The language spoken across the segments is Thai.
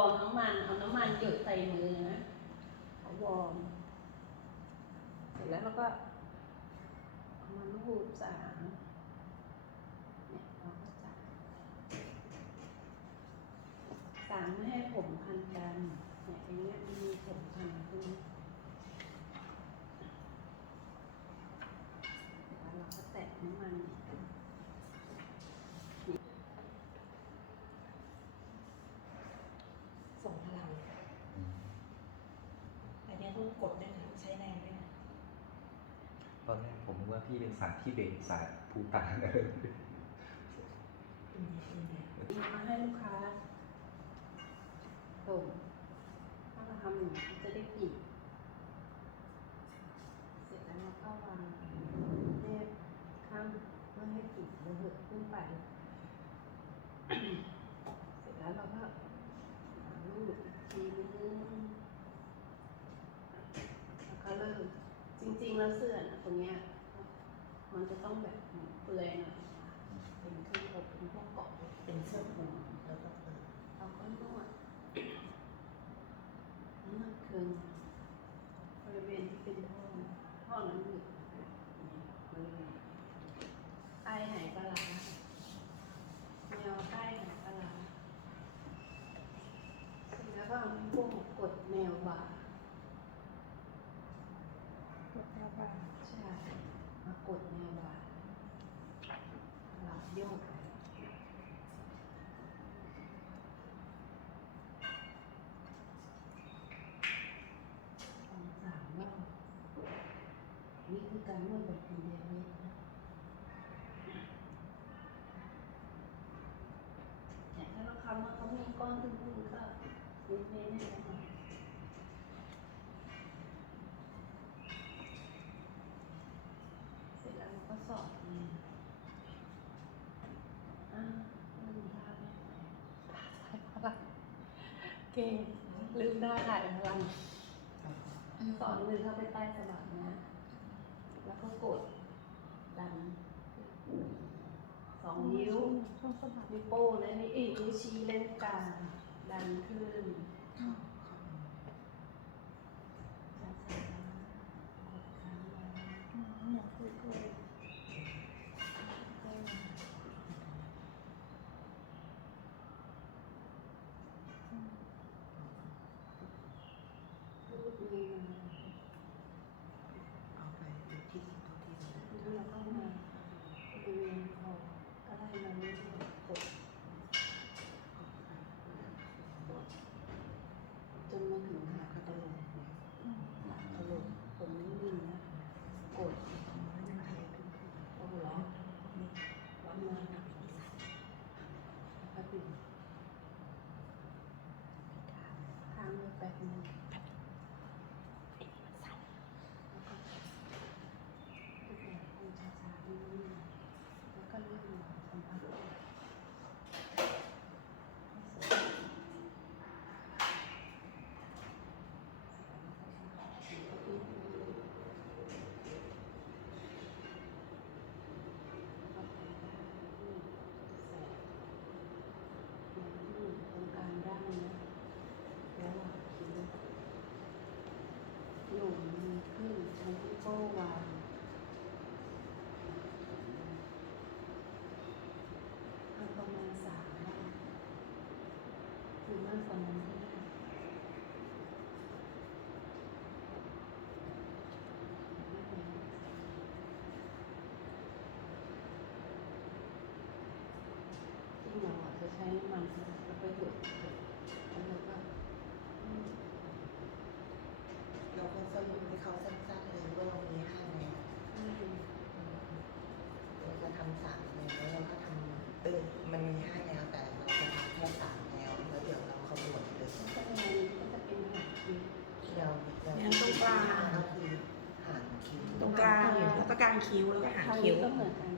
อร์มน้ำมันเอาน้ำมันหยดใส่มือนะเอาวอร์มเสร็จแล้วเราก็เอามาลูบสามเนี่ยเราก็จับสามไม่ให้ผมพันกันเนี่ยอย่างเงี้ยมันมีผมพันขึ้นแล้วเราก็แตะน้ำมัน ส่งพลังอันเนี้ยต้อง กดด้วยนะใช้แรงด้วยนะตอนแรกผมนึกว่าพี่เป็นสายที่เบงสายภูตานเลยอืมอืมมาให้ลูกค้าดมถ้าเราทำอย่างนี้จะได้กลิ่นเสร็จแล้วเราก็วางแนบข้างเพื่อให้กลิ่นระเหิดขึ้นไป เสร็จแล้วเราก็ลูบอีกทีนึงแล้วก็เริ่มจริงๆ แล้วเสื้อนะตรงเนี้ยมันจะต้องแบบเปลือยหน่อยเป็นเครื่องอบเป็นพวกเกาะเป็นเสื้อคลุมแล้วก็เปิดเราก็นวดนวดคืนบริเวณที่เป็นท่อท่อน้ำหลืองบริเวณใต้ไหนปลาร้าแนวใต้ไหนปลาร้าแล้วก็พวกกดแนวบ่าก ดแนวบ่า ใช่มา กดแนวบ่าหลับโยกสองสามรอบนี่คือการนวดแบบอินเดียเวทนะแต่ถ้าเราคำว่าเขามีก้อนตึงๆก็เน้นๆแน่นอนเสร็จแล้วเราก็สอดมืออ่าลืมท่าไหมถ่ายพลัง เก่งลืมท่าถ่ายพลังสอนมือเข้าไปใต้สะบักนะ แล้วก็กดดันสองนิ้วช่วงสะบัดนิ้วโป้งและนิ้วอีกนิ้วชี้เล่นกลางดันขึ้นช้าๆกดค้างไว้ หนูคุยคุย รูดมือมา เอาไปดูที่ทุกที่เลย แล้วเราก็มาบริเวณคอก็ได้มาเรื่อยๆกดจนมาถึงหางกระโหลกหางกระโหลกผมไม่มีนะกด โอ้โหร้อนร้อนมากแล้วก็ดึงค้างไว้แป๊บนึงแล้วก็ทุกอย่างคงช้าๆนิ่งๆแล้วก็เลื่อนมาสัมผัสตรงกลางด้านนะแล้วหลังคิ้วโยนมือขึ้นใช้นิ้วโป้งวางทำประมาณสามรอบคือมากกว่านั้นก็ได้ไม่เป็นไรที่เราอาจจะ ใช้ำมันแล้วไปหยดแล้วเราก็อืมเราก็สรุปให้เขาสั้นๆเลยว่าเรามีห้าแนวเราจะทำสามแนวแล้วเราก็ทำเออมันมีห้าแนวแต่เราจะทำแค่สามแนวแล้วเดี๋ยวเราขบวนเลยก็จะเป็นก็จะเป็นหางคิ้วเราเรางั้นตรงกลางก็คือหางคิ้วตรงกลางแล้วก็กลางคิ้วแล้วก็หางคิ้วก็เหมือนกัน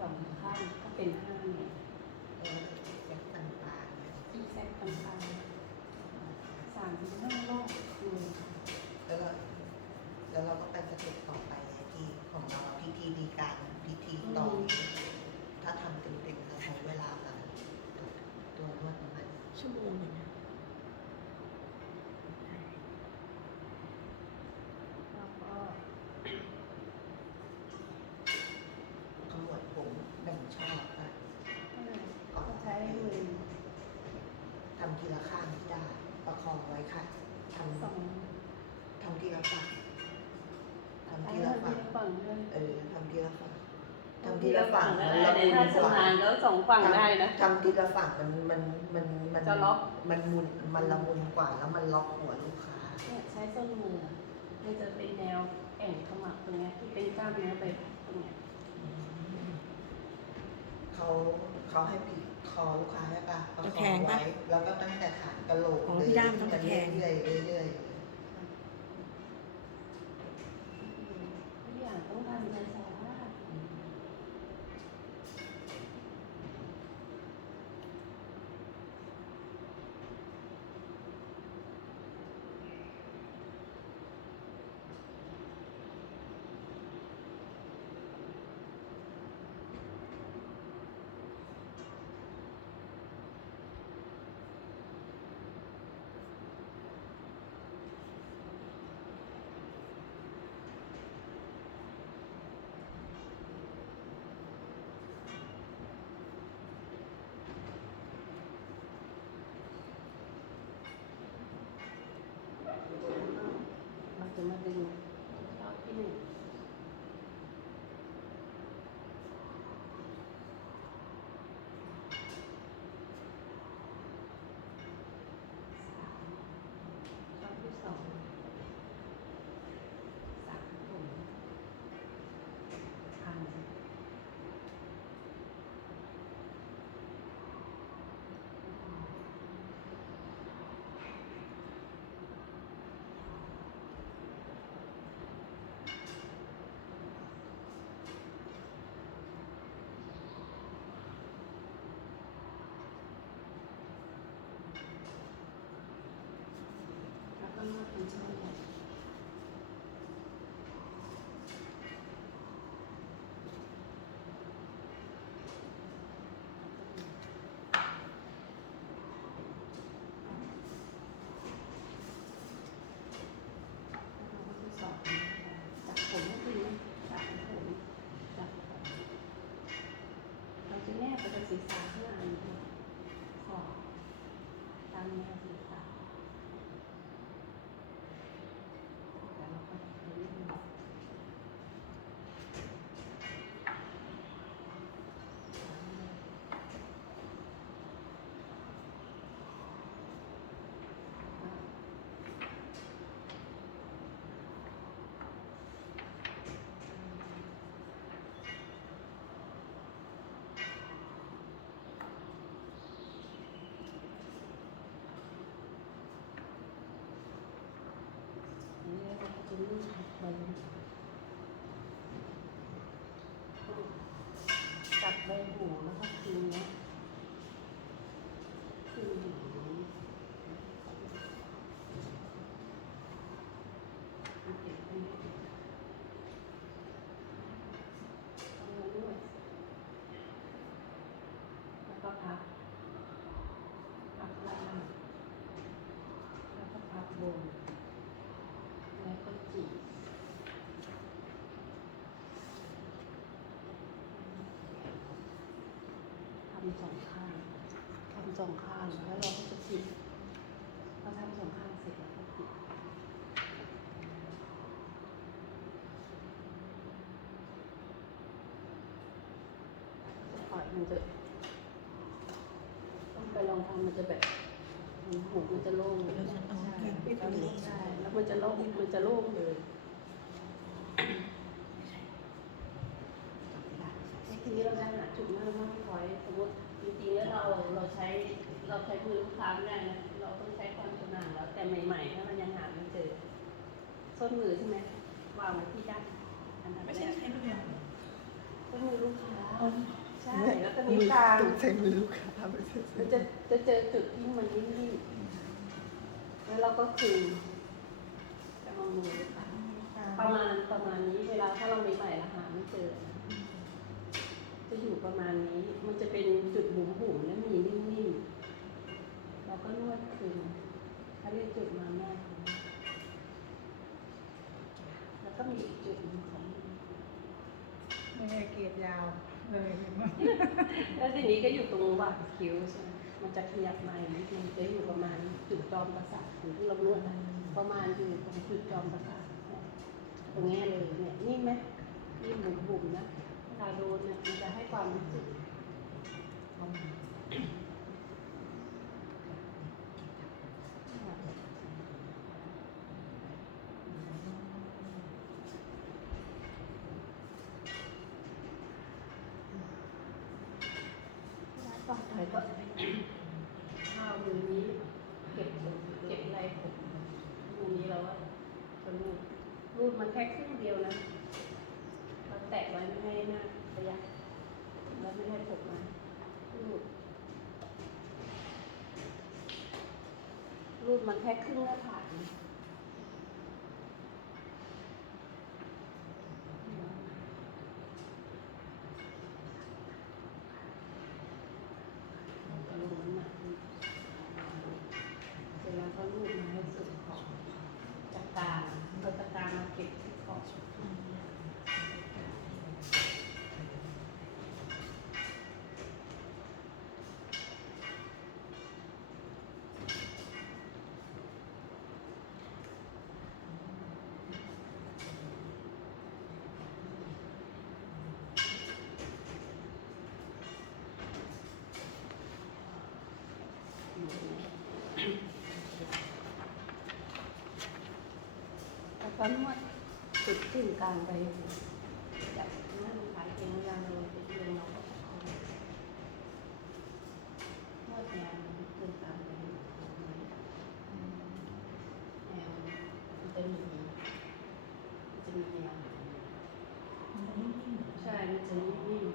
สองข้างก็เป็นห้าเนี่ย เออเสียงต่างๆเนี่ย อีกแซกต่างๆสามถึงห้ารอบเลยแล้วเราแล้วเราก็ไปสเต็ปต่อไปที่ของเราพิธีดีการพิธีต่อนี้ถ้าทำเต็มๆจะใช้เวลากับตัวนวดประมาณชั่วโมงหนึ่งนะ ปำทีละข้างที่ได้ประคองไว้ค่ะทำ สอง ทำทีละฝั่งทำ ซ้าย ที แล้ ละ ว ฝั่ง ฝั่ง ด้วยเออทำทีละฝั่งทำทีละฝั่งก็มันได้ละแต่มุนถ้ากว่าชำนาญแล้วสองฝั่งได้นะทำทีละฝั่งมันมันมันมันจะล็อกมันมุนมันละมุนกว่าแล้วมันล็อกหัวลูกค้าเนี่ยใช้ส้นมือมันจะเป็นแนวแอ่งขมับตรงเนี้ยที่เป็นกล้ามเนื้อไปตรงเนี้ยเขาเขาให้ผีคอลูกค้าใช่ปะประตะคแคองงปะไว้แล้วก็ตั้งแต่ฐานกระโหลกอ๋อเลยพี่ด้ามต้องตะแคงเรื่อยๆเรื่อยทุกอย่างต้องทำช้า เราจะมาดึงรอบที่หนึ่งสามรอบที่สองสามผมพัน แล้ว ก็นวดเป็นช่วงใหญ่แล้วก็ที่สองจับผมก็คือจับผมจับผมเราจะแนบไปกับศีรษะข้างหลังด้วยขอบตามแนวศีรษะ แล้วเราก็จะไปเรื่อยๆนี่ เราก็จะนวดไปจับใบหูแล้วก็คืนเนี้ยคืนหูเอาเก็บไว้ในเอาไว้ด้วยแล้วก็พับพับล่างแล้วก็พับบน แล้วก็จีบทำสองข้างทำสองข้างแล้วเราก็จะจีบพอทำสองข้างเสร็จแล้วก็จีบปล่อยมันจะต้องไปลองทำมันจะแบบหูมันจะโล่งเลยแล้วฉันเอาแค่ไม่เป็นเหล็กใช่แล้วมันจะโล่งมันจะโล่งเลยทีนี้เราจะหาจุดมากมากพ อยสมมติจริงๆแล้วเราเราใช้เราใช้มือลูกค้าไม่ได้นะเราต้องใช้ความชำนาญแล้วแต่ใหม่ๆถ้ามันยังหาไม่เจอส้นมือใช่ไหมวางไว้ที่ด้านอันนั้นไม่แรใช่กใช้ไม่ได้ส้นมือลูกค้าใช่แล้วก็นิ้วกลาง ใช้มือลูกค้าไปเสร็จมันจะจะเจอจุดที่มันนิ่งๆแล้วเราก็คืนจะมองมือลูกค้าประมาณประมาณนี้เวลาถ้าเราใหม่ๆเราหาไม่เจอ จะอยู่ประมาณนี้ มันจะเป็นจุดบุ๋มบุ๋มๆและมีนิ่มๆเราก็นวดคืนถ้าเรียกจุดมาแม่คืนแล้วก็มีอีกจุดหนึงของไม่ให้เกียรติยาวเลยแล้วทีนี้ก็อยู่ตรงหว่างคิ้วใช่ไหมมันมันจะขยับมาอีกนิดนึงจะอยู่ประมาณจุดจอมประสาทอยู่ที่เรานวดอะประมาณอยู่ตรงจุดจอมประสาทเนี่ยตรงเนี้ยเลยเนี่ยนิ่มไหมนิ่มบุ๋มๆนะ เวลาดนเนี่ยมันจะให้ความรู้สึกต่อไปก็ข้าวมือนี้เก็บเก็บอะไรผมมือนี้เราก็จะรูดรูดมันแค่ครึ่งเดียวนะเราแตะไว้ไม่ให้หน้าระยะแล้วไม่ให้ผมมันรูดรูด มันแค่ครึ่งหน้าผากนะเอาลงน้ำหนักดูเสร็จแล้วก็รูดมาให้สุดขอบจากกลางเอาจากกลางมาเก็บที่ขอบ แล้วก็ นวดจุดขึ้นกลางไปจากนั่นขายเองเวลาเราไปเรียนเราก็เอานวดแนวขึ้นกลางไปแนวมันจะมีมันจะมีแนวใช่ มันจะนิ่ม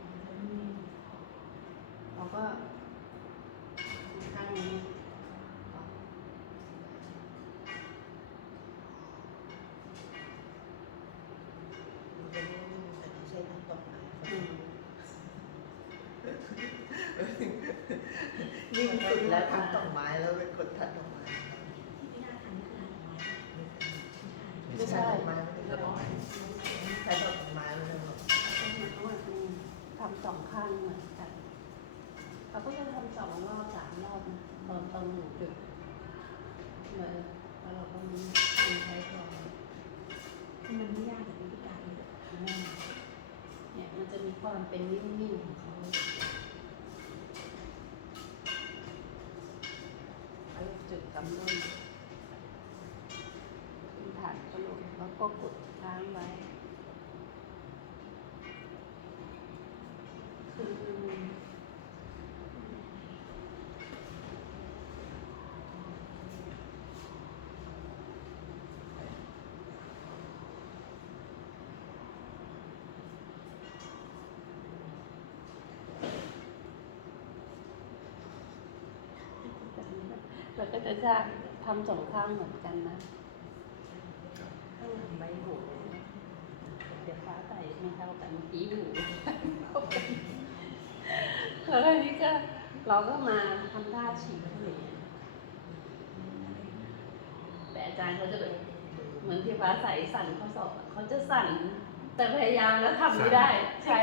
ๆเราก็ข้างนี้ มันจะนิ่มๆแต่ไม่ใช่ทันตกไม้ อืม นิ่มสุดแล้วทันตกไม้แล้วเป็นคนทันตกไม้ไม่ใช่ทันตกไม้ไม่ได้ทันตกไม้ทันตกไม้ไม่ได้หรอกทำสองข้างเหมือนกันเราก็จะทำสองรอบสามรอบนะตอนตอนหนึ่งจุดเลยแล้วเราก็มีมีใช้ก่อนมันไม่ยากแต่วิธีการเนี่ยมันจะมีความเป็นนิ่มๆของเขา จุดกำลังพื้นฐานกระโหลกแล้วก็กดค้างไว้คือ เราก็จะจ้างทำสองข้างเหมือนกันนะข้างหลังใบหูเดี๋ยวฟ้าใส่ไม่เท่ากันเมื่อกี้หูแล้วทีนี้ก็เราก็มาทำท่าฉีกทะเลแต่อาจารย์เขาจะแบบเหมือนที่ฟ้าใสสั่นข้อศอกอะเขาจะสั่น แต่พยายามแล้วทำไม่ได้ ใช่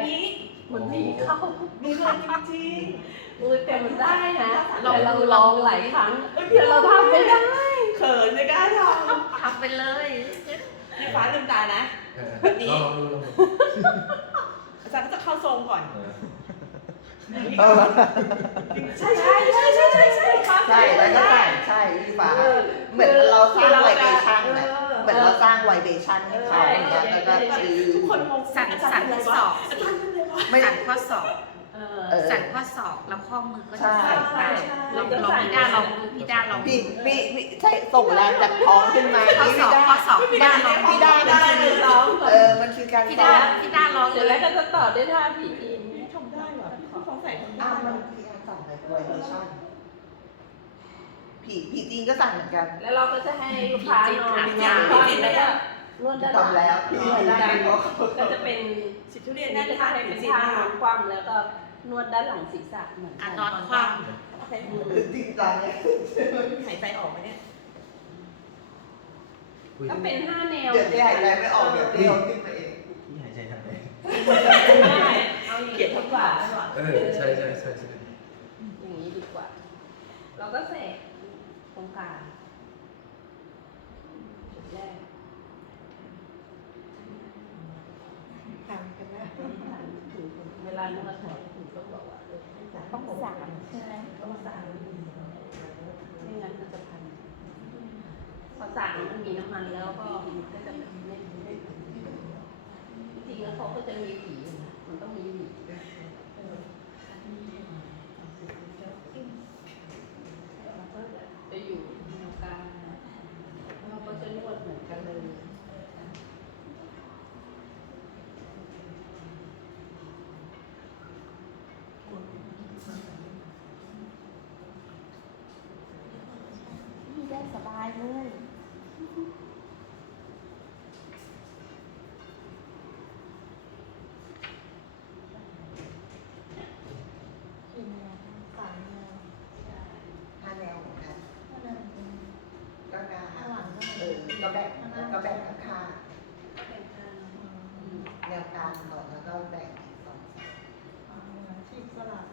เหมือนผีเข้ามีเลยจริง อุ้ยแต่มันได้นะเราเราลองหลายครั้งแต่เราทำไม่ได้ๆเขินไม่กล้าททำไปเลยำพี่ฟ้าลืมตานะเออแบบนี้ลองดูลองดูอาจารย์ก็จะเข้าทรงก่อนเออใช่ใช่ใช่ใช่ใช่ใช่ฟ้าใช่แล้วก็ใช่ใช่พี่ฟ้าเหมือนเราสร้างไวเบชั่นนะเหมือนเราสร้างไวเบชั่นให้เขาอย่างเงี้ยแล้วก็คือทุกคนงงสั่นสั่นข้อศอกอาจารย์เป็นไรวะไม่ สั่นข้อศอก เอเอออสั่นข้อศอกแล้วข้อมือก็จะใช่สั่นตามใช่ลองลองพี่ด้าลองดูพี่ด้าลองพี่ดูพี่พี่ใช่ส่งแรงจากท้องขึ้นมาข้อพี่ศอกด้าข้อศอกพี่ด้าลองพี่ด้ามันได้คือเลยร้องเออมันคือการพี่สอด้านพี่ด้าลองเสร็จเลแล้วยก็จะต่อด้วยท่าผีอินทำได้ว่ะพี่ฟ้าใส่ทำอ่าได้มันว่ะคือการสั่นแบบไวเบชั่นผีผีจีนก็สั่นเหมือนกันแล้วเราก็จะให้ลูกค้านอนนอนคว่ำแล้วก็นวดด้านหลังทำแล้วนวดด้านหลังก็ก็จะเป็นสิบทุเรียอันนด้านี้นก็ข้าจะงให้เป็เป็นนสีท่าหนอนคว่ำแล้วก็ นวดด้านหลังศีรษะเหมือนอะกันนอนคว่อืมจริงจังเนี่ยหายใจออกไหมเนี่ยคุยก็เป็นห้าแนวเดี๋ยวที่หายใจไม่ออกเดี๋ยวเตี้ยวขึ้นมาเองพี่หายใจทางไหนได้เอาอย่างนี้ดีกว่า เออใช่ใช่ใช่ใช่อย่างนี้ดีกว่า เราก็เสกตรงกลางจุดแรกทำกันนะถึงเวลานวดถอย ต้องสามใช่ไหมต้องสามไม่งั้นมันจะพันพอสามมันมีน้ำมันแล้วก็มันก็จะไม่ไม่จริงๆแล้วเขาก็จะมีผีอยู่นะมันต้องมีผีแล้วก็จะอยู่แนวกลางนะเราก็จะนวดเหมือนกันเลย พี่ได้สบายเลย กี่แนวสามแนว ห้าแนวเหมือนกัน ถ้าแนวจริง ก็กา ข้างหลังก็ เออก็ แบ่งก็แบ่งกันงข้าง ก็เป็นทาง ๆแนวกลางก่อนแล้วก็แบ่งอีกสองสาย เหมือนฉีกสลับ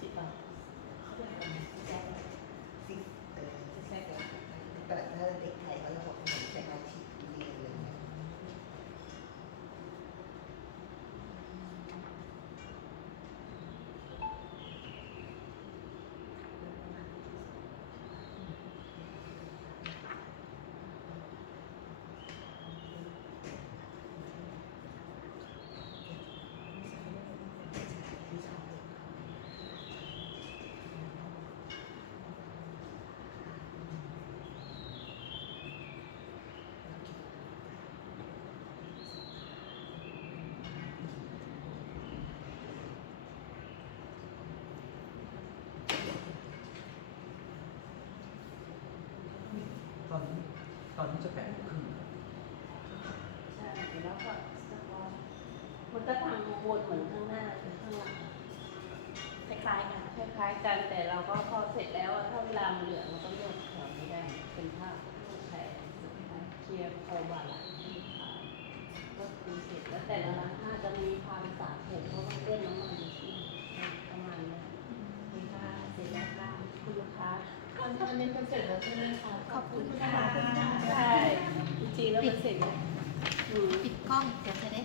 สิบบาทเขาเรียกอะไรแจ๊ค ซิกเออ แจ๊คเหรอ แต่ถ้าเด็กไทยเขาจะบอกเหมือนคล้ายๆฉีดทุเรียนอะไรเงี้ย ตอนนี้ตอ นี้จะแปดโมงครึ่งใช่แล้วก็สปอร์มันก็ทำวนเหมือนข้างหน้าหรือข้างหลังคล้ายๆกันคล้ายๆกันแต่เราก็พอเสร็จแล้วอะถ้าเวลามันเหลือเราก็โยกแถวไม่ได้ เป็นภาพแผลเคลียร์โคบาลังที่ขาก็คือเสร็จแล้วแต่ละร้านน่าจะมีความสะผมเพราะมันเล่นน้ำมันที่ประมาณนี้มีค่าเสร็จแล้วค่ะคุณลูกค้า อันอันนี้เป็นเสร็จแล้วใช่ไหมคะขอบคุณค่ะ ใช่จริงๆแล้วมันเสร็จแล้วอืมปิดกล้องเดี๋ยวจะได้